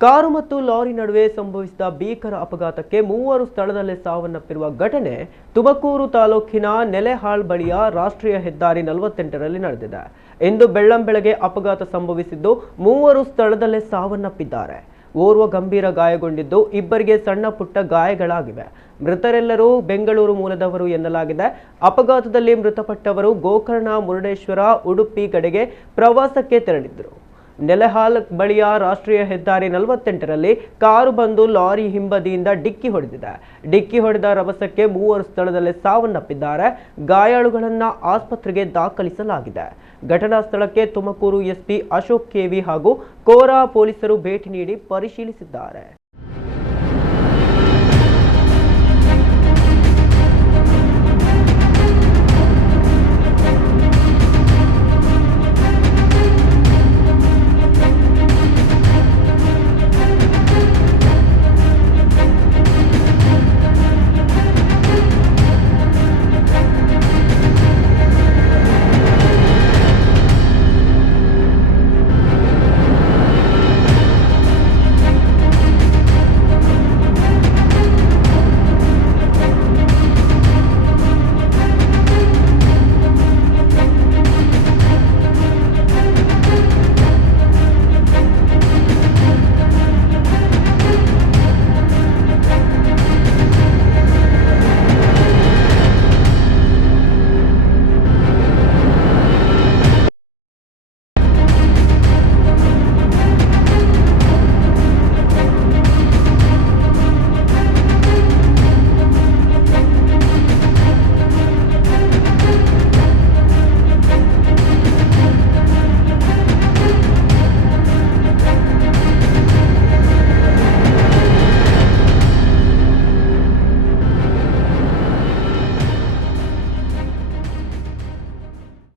Car ಮತ್ತು lorry ನಡುವೆ ಸಂಭವಿಸಿದ ಭೀಕರ ಅಪಘಾತಕ್ಕೆ ಮೂವರು ಸ್ಥಳದಲ್ಲೇ ಸಾವನ್ನಪ್ಪಿರುವ ಘಟನೆ ತುಮಕೂರು ತಾಲೂಕಿನ ನೆಲೆಹಾಳ್ ಬಳಿಯ ರಾಷ್ಟ್ರೀಯ ಹೆದ್ದಾರಿ 48ರಲ್ಲಿ ನಡೆದಿದೆ. ಇಂದು ಬೆಳ್ಳಂಬೆಳಗ್ಗೆ ಅಪಘಾತ ಸಂಭವಿಸಿದ್ದು ಮೂವರು ಸ್ಥಳದಲ್ಲೇ ಸಾವನ್ನಪ್ಪಿದ್ದಾರೆ. ಓರ್ವ ಗಂಭೀರ ಗಾಯಗೊಂಡಿದ್ದು ಇಬ್ಬರಿಗೆ ಸಣ್ಣ ಪುಟ್ಟ ಗಾಯಗಳಾಗಿವೆ. ಮೃತರೆಲ್ಲರೂ ಬೆಂಗಳೂರು ಮೂಲದವರು ಎನ್ನಲಾಗಿದೆ. ಅಪಘಾತದಲ್ಲಿ ಮೃತಪಟ್ಟವರು ಗೋಕರ್ಣ, ಮುರುಡೇಶ್ವರ, ಉಡುಪಿ ಕಡೆಗೆ ಪ್ರವಾಸಕ್ಕೆ ತೆರಳಿದ್ದರು. ನೆಲೆಹಾಲ್ ಬಳಿಯ ರಾಷ್ಟ್ರೀಯ ಹೆದ್ದಾರಿ 48ರಲ್ಲಿ ಕಾರು ಬಂದು ಲಾರಿ ಹಿಂಬದಿಯಿಂದ ಡಿಕ್ಕಿ ಹೊಡೆದಿದೆ. ಡಿಕ್ಕಿ ಹೊಡೆದ ರಭಸಕ್ಕೆ ಮೂವರು ಸ್ಥಳದಲ್ಲೇ ಸಾವನ್ನಪ್ಪಿದ್ದಾರೆ. ಗಾಯಾಳುಗಳನ್ನ ಆಸ್ಪತ್ರೆಗೆ ದಾಖಲಿಸಲಾಗಿದೆ. ಘಟನಾ ಸ್ಥಳಕ್ಕೆ ತುಮಕೂರು ಎಸ್ಪಿ ಅಶೋಕ್ ಕೆವಿ ಹಾಗೂ ಕೋರಾ ಪೊಲೀಸರು ಭೇಟಿ ನೀಡಿ ಪರಿಶೀಲಿಸಿದ್ದಾರೆ.